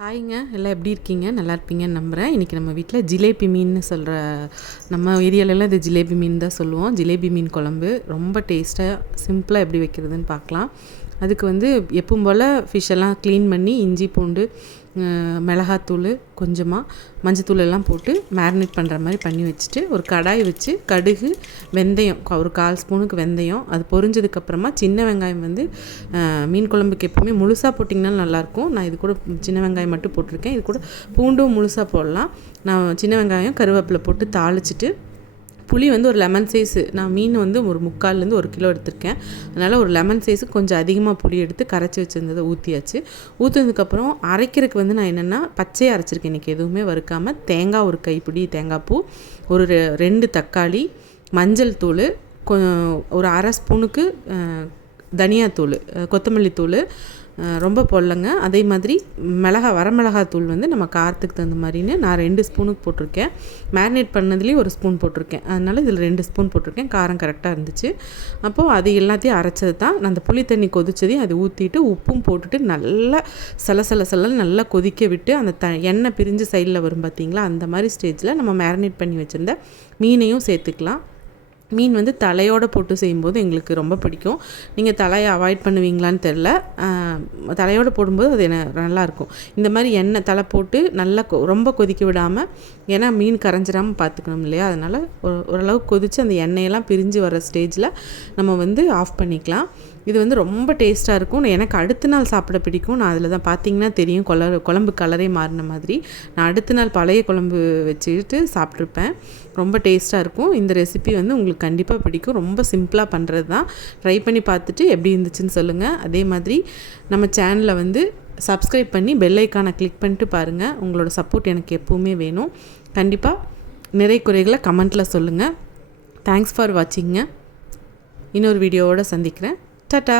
ஹாய்ங்க, எல்லாம் எப்படி இருக்கீங்க? நல்லா இருப்பீங்கன்னு நம்புகிறேன். இன்றைக்கி நம்ம வீட்டில் ஜிலேபி மீன்னு சொல்கிற, நம்ம ஏரியாலெலாம் இது ஜிலேபி மீன் தான் சொல்லுவோம். ஜிலேபி மீன் குழம்பு ரொம்ப டேஸ்ட்டாக சிம்பிளாக எப்படி வைக்கிறதுன்னு பார்க்கலாம். அதுக்கு வந்து எப்பவும் போல் ஃபிஷ்ஷெல்லாம் க்ளீன் பண்ணி இஞ்சி பூண்டு மிளகாத்தூள் கொஞ்சமாக மஞ்சத்தூள் எல்லாம் போட்டு மேரினேட் பண்ணுற மாதிரி பண்ணி வச்சுட்டு ஒரு கடாய் வச்சு கடுகு வெந்தயம் ஒரு 1/4 ஸ்பூனுக்கு வெந்தயம் அது பொரிஞ்சதுக்கப்புறமா சின்ன வெங்காயம் வந்து மீன் குழம்புக்கு எப்பவுமே முழுசாக போட்டிங்கனாலும் நல்லாயிருக்கும். நான் இது கூட சின்ன வெங்காயம் மட்டும் போட்டிருக்கேன். இது கூட பூண்டும் முழுசாக போடலாம். நான் சின்ன வெங்காயம் கருவேப்பிலை போட்டு தாளிச்சிட்டு புளி வந்து ஒரு லெமன் சைஸு, நான் மீன் வந்து ஒரு 3/4 1 கிலோ எடுத்திருக்கேன். அதனால் ஒரு லெமன் சைஸு கொஞ்சம் அதிகமாக புளி எடுத்து கரைச்சி வச்சுருந்ததை ஊற்றியாச்சு. ஊற்றுனதுக்கப்புறம் அரைக்கிறதுக்கு வந்து நான் என்னென்னா பச்சையாக அரைச்சிருக்கேன். இன்றைக்கி எதுவுமே வறுக்காமல் தேங்காய் ஒரு கைப்பிடி தேங்காய் பூ, ஒரு 2 தக்காளி, மஞ்சள் தூள், ஒரு 1/2 ஸ்பூனுக்கு தனியாத்தூள், கொத்தமல்லி தூள் ரொம்ப போடலங்க. அதே மாதிரி வரமிளகாத்தூள் வந்து நம்ம காரத்துக்கு தகுந்த மாதிரின்னு நான் 2 ஸ்பூனுக்கு போட்டிருக்கேன். மேரினேட் பண்ணதுலேயும் 1 ஸ்பூன் போட்டிருக்கேன். அதனால் இதில் 2 ஸ்பூன் போட்டிருக்கேன். காரம் கரெக்டாக இருந்துச்சு. அப்போது அது எல்லாத்தையும் அரைச்சது தான். நான் அந்த புளி தண்ணி கொதிச்சதையும் அது ஊற்றிட்டு உப்பும் போட்டுட்டு நல்லா சலன்னு நல்லா கொதிக்க விட்டு அந்த எண்ணெய் பிரிஞ்சு சைடில் வரும் பார்த்திங்களா, அந்த மாதிரி ஸ்டேஜில் நம்ம மேரினேட் பண்ணி வச்சுருந்த மீனையும் சேர்த்துக்கலாம். மீன் வந்து தலையோடு போட்டு செய்யும்போது எங்களுக்கு ரொம்ப பிடிக்கும். நீங்கள் தலையை அவாய்ட் பண்ணுவீங்களான்னு தெரில. தலையோடு போடும்போது அது நல்லாயிருக்கும். இந்த மாதிரி எண்ணெய் தலை போட்டு நல்லா ரொம்ப கொதிக்க விடாமல், ஏன்னா மீன் கரைஞ்சிடாமல் பார்த்துக்கணும் இல்லையா, அதனால் ஓரளவுக்கு கொதித்து அந்த எண்ணெயெல்லாம் பிரிஞ்சு வர ஸ்டேஜில் நம்ம வந்து ஆஃப் பண்ணிக்கலாம். இது வந்து ரொம்ப டேஸ்ட்டாக இருக்கும். எனக்கு அடுத்த நாள் சாப்பிட பிடிக்கும். நான் அதில் தான் பார்த்திங்கன்னா தெரியும் குழம்பு கலரே மாறின மாதிரி. நான் அடுத்த நாள் பழைய குழம்பு வச்சுக்கிட்டு சாப்பிட்ருப்பேன். ரொம்ப டேஸ்ட்டாக இருக்கும். இந்த ரெசிபி வந்து உங்களுக்கு கண்டிப்பாக பிடிக்கும். ரொம்ப சிம்பிளாக பண்ணுறது தான். ட்ரை பண்ணி பார்த்துட்டு எப்படி இருந்துச்சுன்னு சொல்லுங்கள். அதே மாதிரி நம்ம சேனலை வந்து சப்ஸ்கிரைப் பண்ணி பெல் ஐக்கானை கிளிக் பண்ணிட்டு பாருங்கள். உங்களோட சப்போர்ட் எனக்கு எப்போவுமே வேணும். கண்டிப்பாக நிறை குறைகளை கமெண்ட்டில் சொல்லுங்கள். Thanks for வாட்சிங்க. இன்னொரு வீடியோவோடு சந்திக்கிறேன். டாடா.